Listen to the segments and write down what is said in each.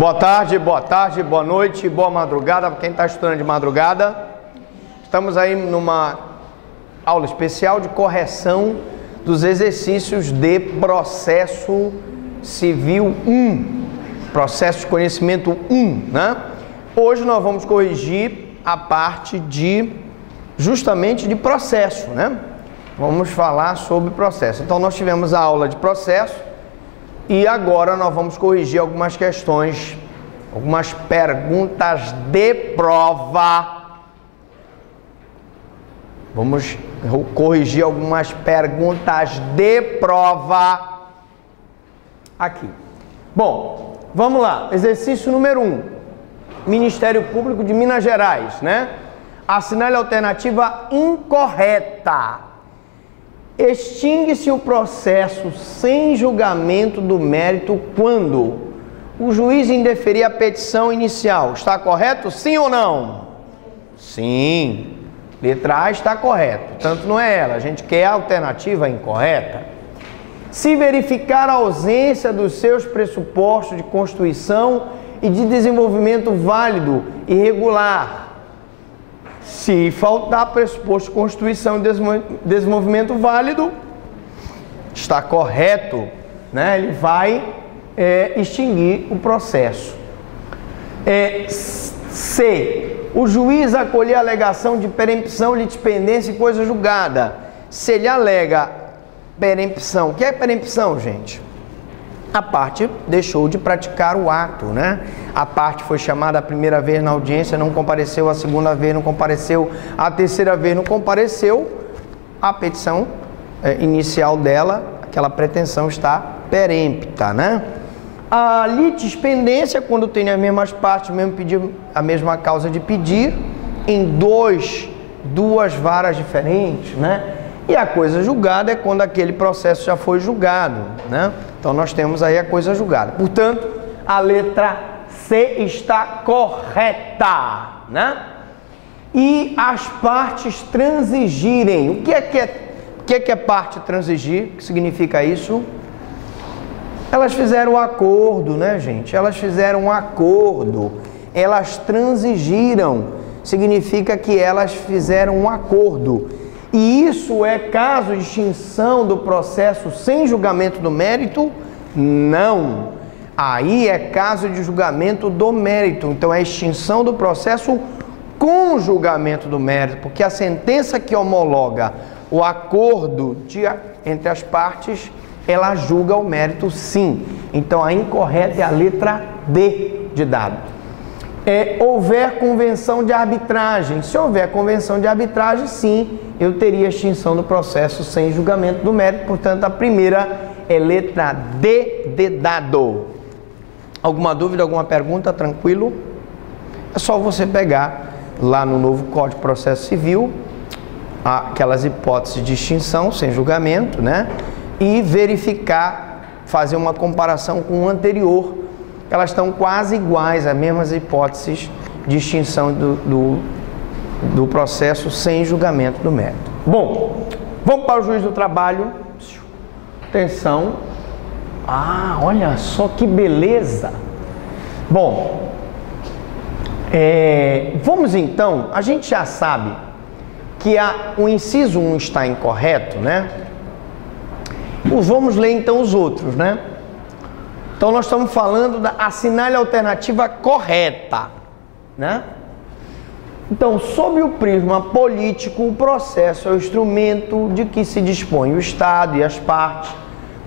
Boa tarde, boa noite, boa madrugada para quem está estudando de madrugada. Estamos aí numa aula especial de correção dos exercícios de processo civil 1, processo de conhecimento 1, né? Hoje nós vamos corrigir a parte justamente de processo, né? Vamos falar sobre processo. Então nós tivemos a aula de processo e agora nós vamos corrigir algumas questões, algumas perguntas de prova. Vamos corrigir algumas perguntas de prova aqui. Bom, vamos lá. Exercício número 1. Ministério Público de Minas Gerais, né? Assinale a alternativa incorreta. Extingue-se o processo sem julgamento do mérito quando o juiz indeferir a petição inicial. Está correto? Sim ou não? Sim. Letra A está correto. Portanto, não é ela. A gente quer a alternativa incorreta. Se verificar a ausência dos seus pressupostos de constituição e de desenvolvimento válido e regular. Se faltar pressuposto de constituição e desenvolvimento válido, está correto, né? Ele vai extinguir o processo. C. O juiz acolher a alegação de perempção, litispendência e coisa julgada. Se ele alega perempção, o que é perempção, gente? A parte deixou de praticar o ato, né? A parte foi chamada a primeira vez na audiência, não compareceu, a segunda vez não compareceu, a terceira vez não compareceu, a petição inicial dela, aquela pretensão está perempta, né? A litispendência, quando tem as mesmas partes, mesmo pedido, a mesma causa de pedir, em duas varas diferentes, né? E a coisa julgada é quando aquele processo já foi julgado, né? Então nós temos aí a coisa julgada. Portanto, a letra C está correta, né? E as partes transigirem. O que é parte transigir? O que significa isso? Elas fizeram um acordo, né, gente? Elas fizeram um acordo. Elas transigiram. Significa que elas fizeram um acordo. E isso é caso de extinção do processo sem julgamento do mérito? Não. Aí é caso de julgamento do mérito. Então é extinção do processo com julgamento do mérito, porque a sentença que homologa o acordo entre as partes, ela julga o mérito sim. Então a incorreta é a letra D de dado. Houver convenção de arbitragem. Se houver convenção de arbitragem, sim, eu teria extinção do processo sem julgamento do mérito. Portanto, a primeira é letra D de dado. Alguma dúvida, alguma pergunta? Tranquilo? É só você pegar lá no novo Código de Processo Civil aquelas hipóteses de extinção sem julgamento, né? E verificar, fazer uma comparação com o anterior. Elas estão quase iguais, as mesmas hipóteses de extinção do processo sem julgamento do mérito. Bom, vamos para o juiz do trabalho. Atenção. Olha só que beleza. Bom, vamos então, a gente já sabe que o inciso 1 está incorreto, né? Vamos ler então os outros, né? Então nós estamos falando da assinale a alternativa correta, né? Então, sob o prisma político, o processo é o instrumento de que se dispõe o Estado e as partes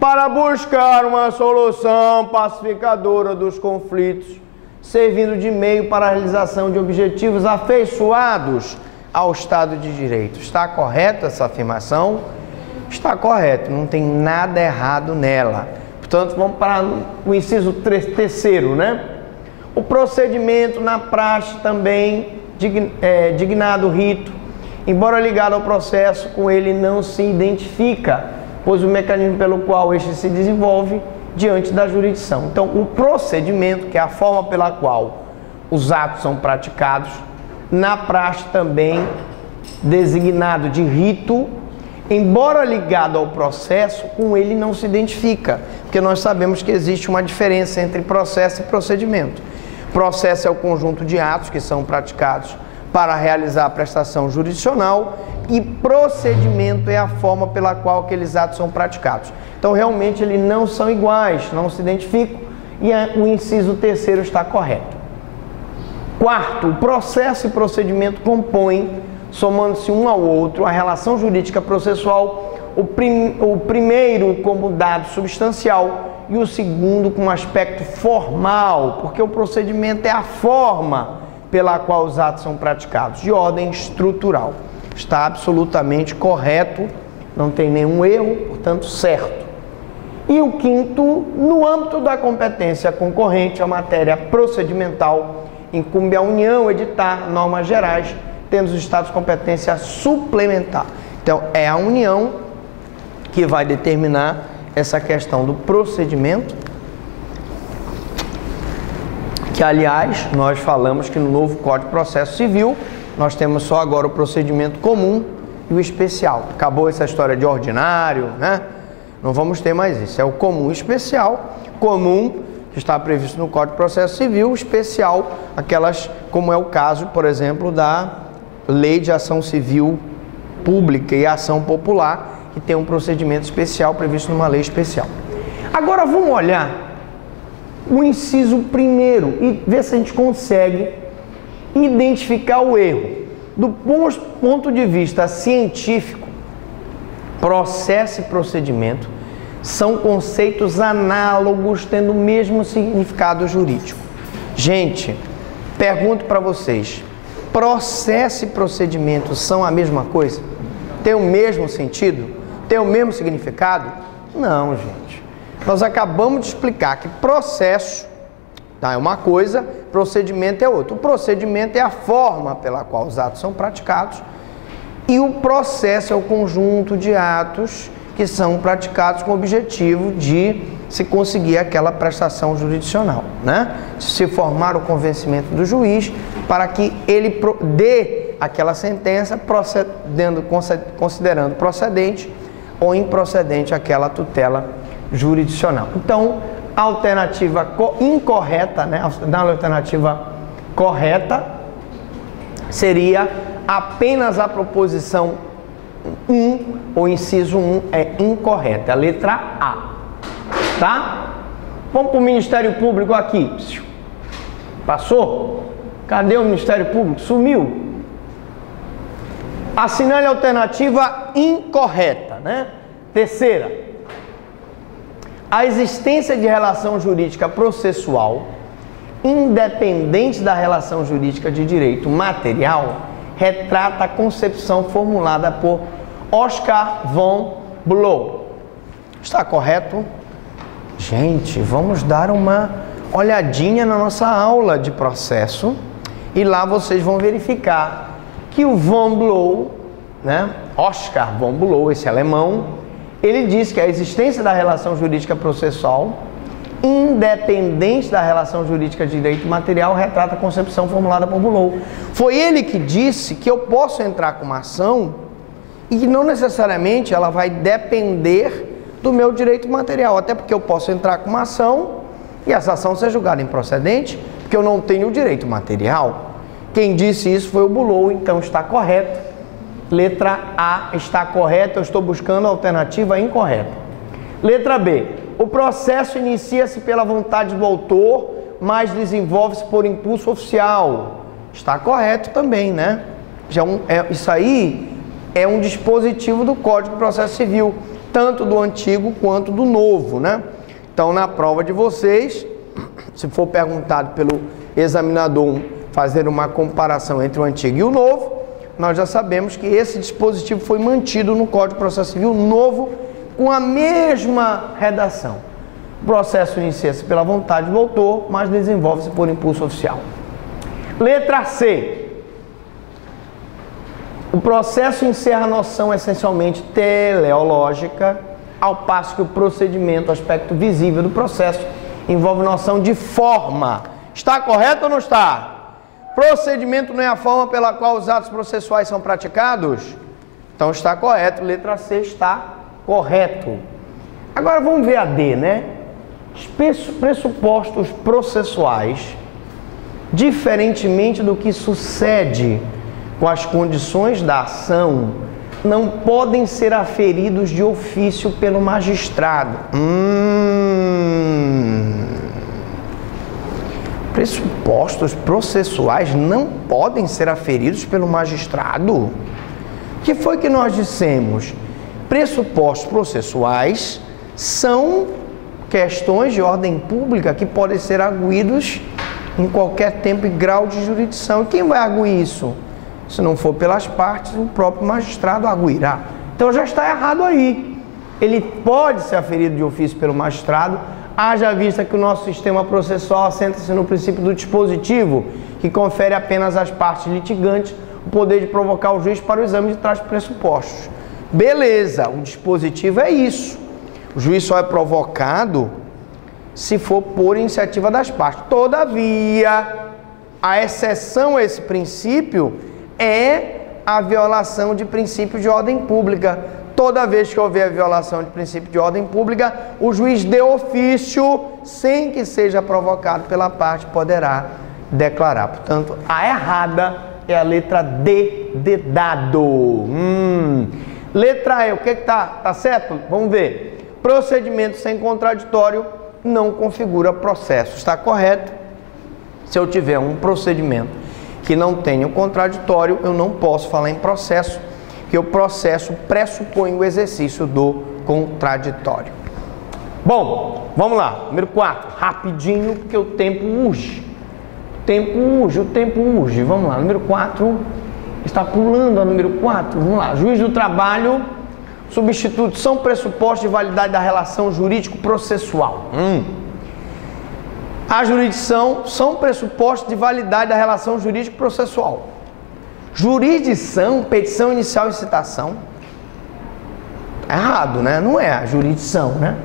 para buscar uma solução pacificadora dos conflitos, servindo de meio para a realização de objetivos afeiçoados ao Estado de Direito. Está correta essa afirmação? Está correto, não tem nada errado nela. Portanto, vamos para o inciso terceiro, né? O procedimento na praxe também, dignado rito, embora ligado ao processo, com ele não se identifica, pois o mecanismo pelo qual este se desenvolve diante da jurisdição. Então, o procedimento, que é a forma pela qual os atos são praticados, na praxe também, designado de rito, embora ligado ao processo, com ele não se identifica, porque nós sabemos que existe uma diferença entre processo e procedimento. Processo é o conjunto de atos que são praticados para realizar a prestação jurisdicional e procedimento é a forma pela qual aqueles atos são praticados. Então, realmente, eles não são iguais, não se identificam e o inciso 3º está correto. Quarto, o processo e procedimento compõem, somando-se um ao outro, a relação jurídica processual, o primeiro como dado substancial e o segundo com aspecto formal, porque o procedimento é a forma pela qual os atos são praticados, de ordem estrutural. Está absolutamente correto, não tem nenhum erro, portanto, certo. E o quinto, no âmbito da competência concorrente à matéria procedimental, incumbe à União editar normas gerais, tendo os estados de competência suplementar. Então, é a União que vai determinar essa questão do procedimento, que, aliás, nós falamos que no novo Código de Processo Civil, nós temos só agora o procedimento comum e o especial. Acabou essa história de ordinário, né? Não vamos ter mais isso. É o comum e especial. Comum, que está previsto no Código de Processo Civil, especial, aquelas, como é o caso, por exemplo, da Lei de Ação Civil Pública e Ação Popular, que tem um procedimento especial previsto numa lei especial. Agora vamos olhar o inciso 1º e ver se a gente consegue identificar o erro. Do ponto de vista científico, processo e procedimento são conceitos análogos, tendo o mesmo significado jurídico. Gente, pergunto para vocês, processo e procedimento são a mesma coisa? Tem o mesmo sentido? Tem o mesmo significado? Não, gente. Nós acabamos de explicar que processo é uma coisa, procedimento é outra. O procedimento é a forma pela qual os atos são praticados e o processo é o conjunto de atos que são praticados com o objetivo de se conseguir aquela prestação jurisdicional, né? Se formar o convencimento do juiz para que ele dê aquela sentença considerando procedente ou improcedente aquela tutela jurisdicional. Então, a alternativa incorreta, né? Na alternativa correta seria apenas a proposição 1, ou inciso 1 é incorreta, a letra A, tá? Vamos para o Ministério Público aqui. Passou? Cadê o Ministério Público? Sumiu. Assinale a alternativa incorreta, né? Terceira, a existência de relação jurídica processual, independente da relação jurídica de direito material, retrata a concepção formulada por Oscar von Bloch. Está correto? Gente, vamos dar uma olhadinha na nossa aula de processo e lá vocês vão verificar que o von Bloch, né, Oscar von Bloch, esse alemão, ele diz que a existência da relação jurídica processual, independente da relação jurídica de direito material, retrata a concepção formulada por Bloch. Foi ele que disse que eu posso entrar com uma ação e que não necessariamente ela vai depender do meu direito material, até porque eu posso entrar com uma ação e essa ação ser julgada improcedente, porque eu não tenho o direito material. Quem disse isso foi o Bloch, então está correto. Letra A está correta, eu estou buscando a alternativa incorreta. Letra B, o processo inicia-se pela vontade do autor, mas desenvolve-se por impulso oficial. Está correto também, né? Isso aí é um dispositivo do Código de Processo Civil, tanto do antigo quanto do novo, né? Então, na prova de vocês, se for perguntado pelo examinador fazer uma comparação entre o antigo e o novo, nós já sabemos que esse dispositivo foi mantido no Código de Processo Civil novo com a mesma redação. O processo inicia-se pela vontade do autor, mas desenvolve-se por impulso oficial. Letra C. O processo encerra a noção essencialmente teleológica, ao passo que o procedimento, o aspecto visível do processo, envolve noção de forma. Está correto ou não está? Procedimento não é a forma pela qual os atos processuais são praticados? Então está correto, letra C está correto. Agora vamos ver a D, né? Pressupostos processuais, diferentemente do que sucede com as condições da ação, não podem ser aferidos de ofício pelo magistrado. Pressupostos processuais não podem ser aferidos pelo magistrado? O que foi que nós dissemos? Pressupostos processuais são questões de ordem pública que podem ser arguídos em qualquer tempo e grau de jurisdição. E quem vai arguir isso? Se não for pelas partes, o próprio magistrado arguirá. Então já está errado aí. Ele pode ser aferido de ofício pelo magistrado, haja vista que o nosso sistema processual assenta-se no princípio do dispositivo, que confere apenas às partes litigantes o poder de provocar o juiz para o exame de tais pressupostos. Beleza, o dispositivo é isso. O juiz só é provocado se for por iniciativa das partes. Todavia, a exceção a esse princípio é a violação de princípio de ordem pública. Toda vez que houver violação de princípio de ordem pública, o juiz de ofício, sem que seja provocado pela parte, poderá declarar. Portanto, a errada é a letra D de dado. Letra E, o que tá certo? Vamos ver. Procedimento sem contraditório não configura processo. Está correto? Se eu tiver um procedimento que não tenha o contraditório, eu não posso falar em processo, porque o processo pressupõe o exercício do contraditório. Bom, vamos lá. Número 4, rapidinho, porque o tempo urge. O tempo urge. Vamos lá, número 4, está pulando a número 4. Vamos lá, juiz do trabalho, substituto, são pressupostos de validade da relação jurídico-processual. A jurisdição são pressupostos de validade da relação jurídico-processual. Jurisdição, petição inicial e citação. É errado, né? Não é a jurisdição, né?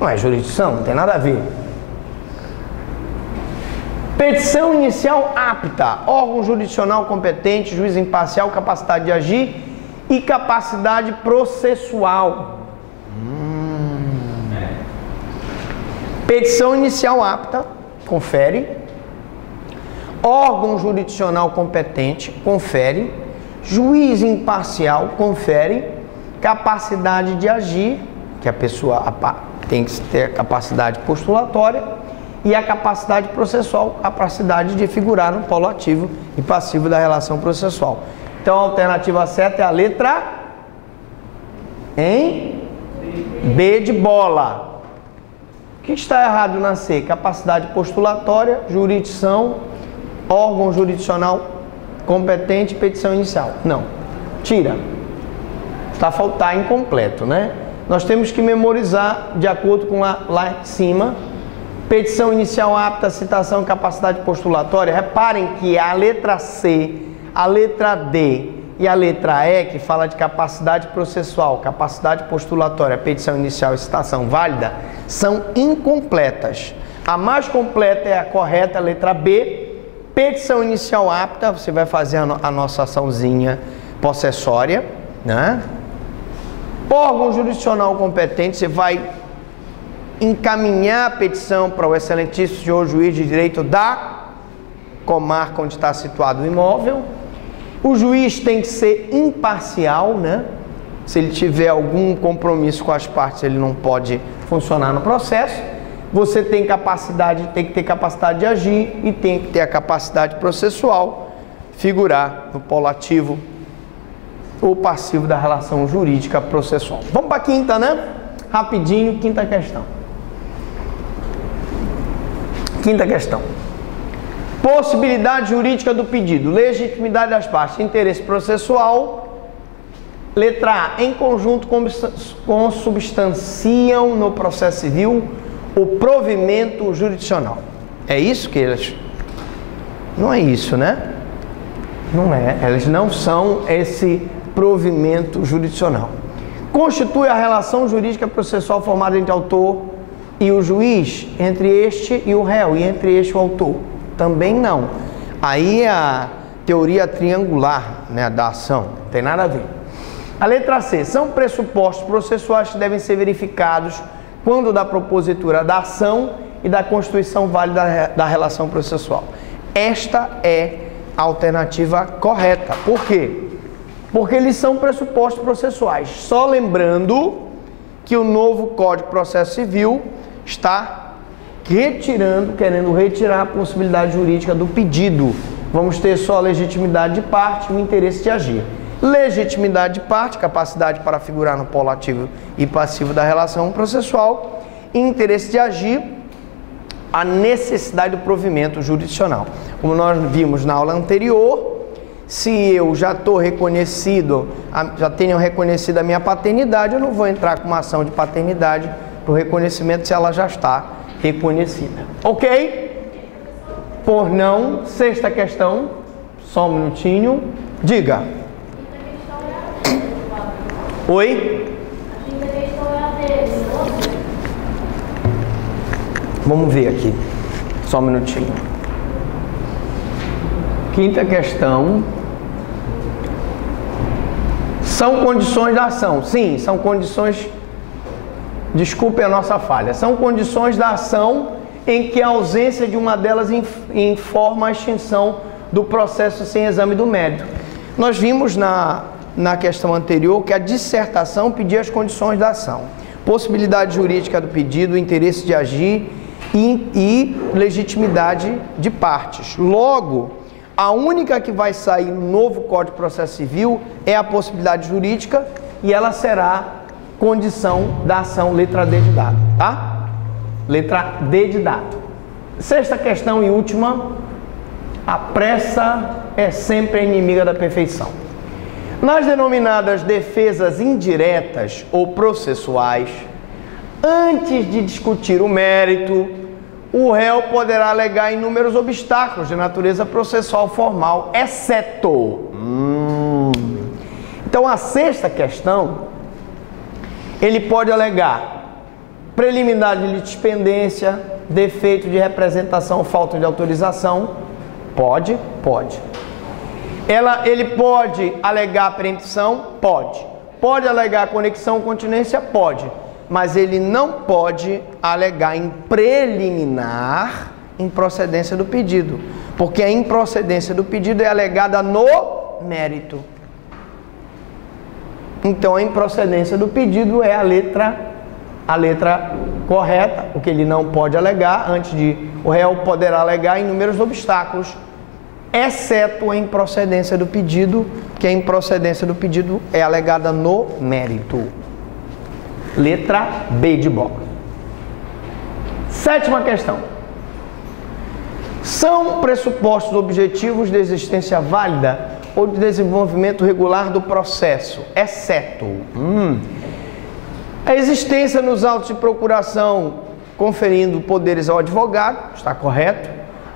Não é jurisdição, não tem nada a ver. Petição inicial apta, órgão jurisdicional competente, juiz imparcial, capacidade de agir e capacidade processual. Petição inicial apta, confere. Órgão jurisdicional competente, confere. Juiz imparcial, confere. Capacidade de agir, que a pessoa tem que ter capacidade postulatória. E a capacidade processual, capacidade de figurar no polo ativo e passivo da relação processual. Então a alternativa certa é a letra B de bola. O que está errado na C? Capacidade postulatória, jurisdição, órgão jurisdicional competente, petição inicial. Não. Tira. Está incompleto, né? Nós temos que memorizar de acordo com lá em cima. Petição inicial apta, citação, capacidade postulatória. Reparem que a letra C, a letra D e a letra E, que fala de capacidade processual, capacidade postulatória, petição inicial e citação válida, são incompletas. A mais completa é a correta, a letra B. Petição inicial apta, você vai fazer a nossa açãozinha possessória, né? Órgão jurisdicional competente, você vai encaminhar a petição para o excelentíssimo senhor juiz de direito da comarca onde está situado o imóvel. O juiz tem que ser imparcial, né? Se ele tiver algum compromisso com as partes, ele não pode funcionar no processo. Você tem que ter capacidade de agir e tem que ter a capacidade processual, figurar no polo ativo ou passivo da relação jurídica processual. Vamos para a quinta, né? Rapidinho, quinta questão. Quinta questão. Possibilidade jurídica do pedido, legitimidade das partes, interesse processual. Letra A, em conjunto consubstanciam no processo civil o provimento jurisdicional. É isso que eles... Não é isso, né? Não é. Eles não são esse provimento jurisdicional. Constitui a relação jurídica processual formada entre o autor e o juiz, entre este e o réu, e entre este e o autor. Também não. Aí é a teoria triangular, né, da ação. Não tem nada a ver. A letra C, são pressupostos processuais que devem ser verificados quando da propositura da ação e da constituição válida da relação processual. Esta é a alternativa correta. Por quê? Porque eles são pressupostos processuais. Só lembrando que o novo Código de Processo Civil está querendo retirar a possibilidade jurídica do pedido. Vamos ter só a legitimidade de parte e o interesse de agir. Legitimidade de parte, capacidade para figurar no polo ativo e passivo da relação processual, e interesse de agir, a necessidade do provimento jurisdicional. Como nós vimos na aula anterior, se eu já estou reconhecido, já tenho reconhecido a minha paternidade, eu não vou entrar com uma ação de paternidade para o reconhecimento se ela já está reconhecida. Ok? Por não, sexta questão, só um minutinho, diga. Oi? Vamos ver aqui, só um minutinho. Quinta questão. São condições da ação. Sim, são condições. Desculpe a nossa falha. São condições da ação em que a ausência de uma delas informa a extinção do processo sem exame do mérito. Nós vimos na questão anterior que a dissertação pedia as condições da ação. Possibilidade jurídica do pedido, interesse de agir e legitimidade de partes. Logo, a única que vai sair no novo Código de Processo Civil é a possibilidade jurídica e ela será condição da ação, letra D de dado, tá? Letra D de dado. Sexta questão e última, a pressa é sempre a inimiga da perfeição. Nas denominadas defesas indiretas ou processuais, antes de discutir o mérito, o réu poderá alegar inúmeros obstáculos de natureza processual formal, exceto... Então, a sexta questão, ele pode alegar preliminar de litispendência, defeito de representação, falta de autorização. Pode? Pode. Ele pode alegar preempção? Pode. Pode alegar conexão, continência? Pode. Mas ele não pode alegar em preliminar improcedência do pedido, porque a improcedência do pedido é alegada no mérito. Então, a improcedência do pedido é a letra correta, o que ele não pode alegar, o réu poderá alegar inúmeros obstáculos, exceto a improcedência do pedido, que a improcedência do pedido é alegada no mérito. Letra B de bola. Sétima questão. São pressupostos objetivos de existência válida ou de desenvolvimento regular do processo, exceto a existência nos autos de procuração conferindo poderes ao advogado, está correto.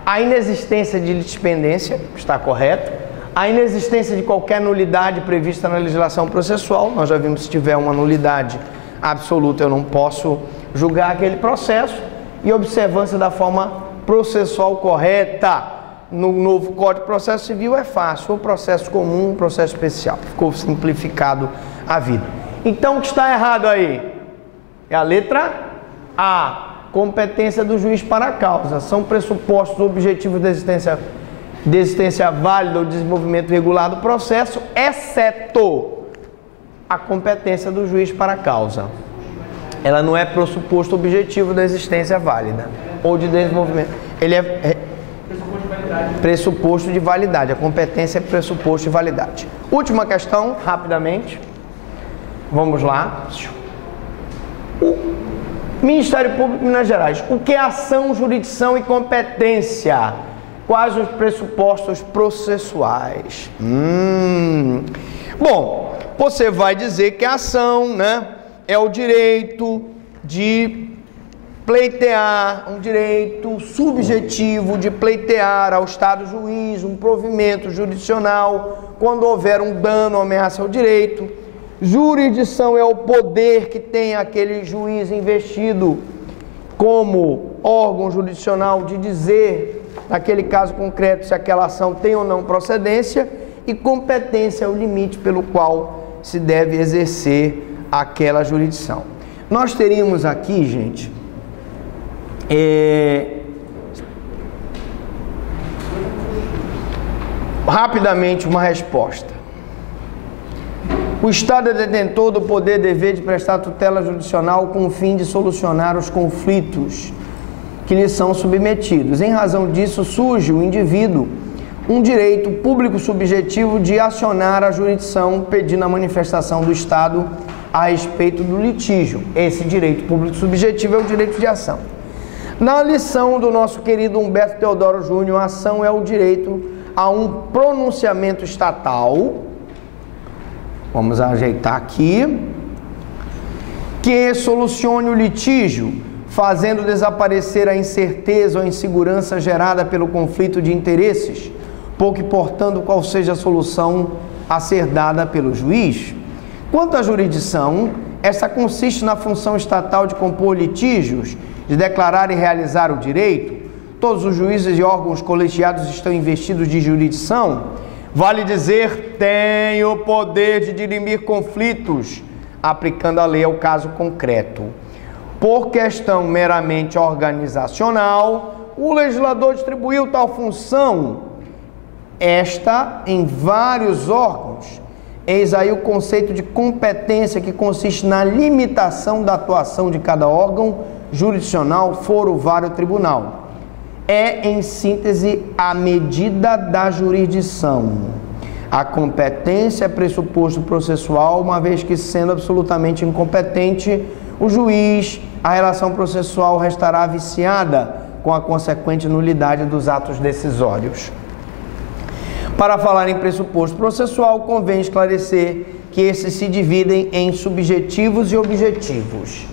A inexistência de litispendência, está correto. A inexistência de qualquer nulidade prevista na legislação processual, nós já vimos que se tiver uma nulidade absoluta eu não posso julgar aquele processo, e observância da forma processual correta. No novo Código de Processo Civil é fácil, ou processo comum, ou processo especial, ficou simplificado a vida. Então o que está errado aí? É a letra A, competência do juiz para a causa. São pressupostos objetivos de existência válida ou desenvolvimento regular do processo, exceto a competência do juiz para a causa. Ela não é pressuposto objetivo da existência válida ou de desenvolvimento. Ele é pressuposto de validade. A competência é pressuposto de validade. Última questão, rapidamente. Vamos lá. O Ministério Público de Minas Gerais. O que é ação, jurisdição e competência? Quais os pressupostos processuais? Bom, você vai dizer que a ação, né, é o direito de pleitear, um direito subjetivo de pleitear ao Estado juiz um provimento jurisdicional quando houver um dano ou ameaça ao direito. Jurisdição é o poder que tem aquele juiz investido como órgão jurisdicional de dizer, naquele caso concreto, se aquela ação tem ou não procedência. E competência é o limite pelo qual se deve exercer aquela jurisdição. Nós teríamos aqui, gente, rapidamente uma resposta. O Estado é detentor do poder e dever de prestar tutela jurisdicional com o fim de solucionar os conflitos que lhe são submetidos. Em razão disso, surge o indivíduo um direito público subjetivo de acionar a jurisdição pedindo a manifestação do Estado a respeito do litígio. Esse direito público subjetivo é o direito de ação. Na lição do nosso querido Humberto Teodoro Júnior, a ação é o direito a um pronunciamento estatal, vamos ajeitar aqui, que solucione o litígio, fazendo desaparecer a incerteza ou insegurança gerada pelo conflito de interesses, pouco importando qual seja a solução a ser dada pelo juiz. Quanto à jurisdição, essa consiste na função estatal de compor litígios, de declarar e realizar o direito. Todos os juízes e órgãos colegiados estão investidos de jurisdição. Vale dizer, tem o poder de dirimir conflitos, aplicando a lei ao caso concreto. Por questão meramente organizacional, o legislador distribuiu tal função, esta em vários órgãos. Eis aí o conceito de competência, que consiste na limitação da atuação de cada órgão jurisdicional, foro, vara ou tribunal. É, em síntese, a medida da jurisdição. A competência é pressuposto processual, uma vez que, sendo absolutamente incompetente, o juiz, a relação processual restará viciada, com a consequente nulidade dos atos decisórios. Para falar em pressuposto processual, convém esclarecer que esses se dividem em subjetivos e objetivos.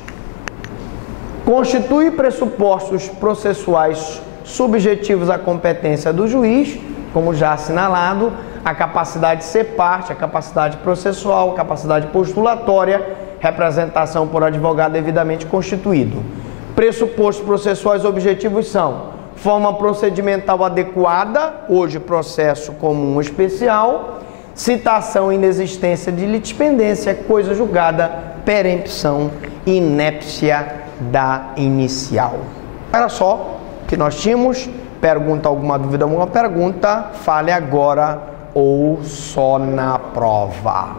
Constitui pressupostos processuais subjetivos à competência do juiz, como já assinalado, a capacidade de ser parte, a capacidade processual, a capacidade postulatória, representação por advogado devidamente constituído. Pressupostos processuais objetivos são forma procedimental adequada, hoje processo comum especial, citação e inexistência de litispendência, coisa julgada, perempção e inépcia da inicial. Era só que nós tínhamos. Pergunta, alguma dúvida, alguma pergunta? Fale agora ou só na prova.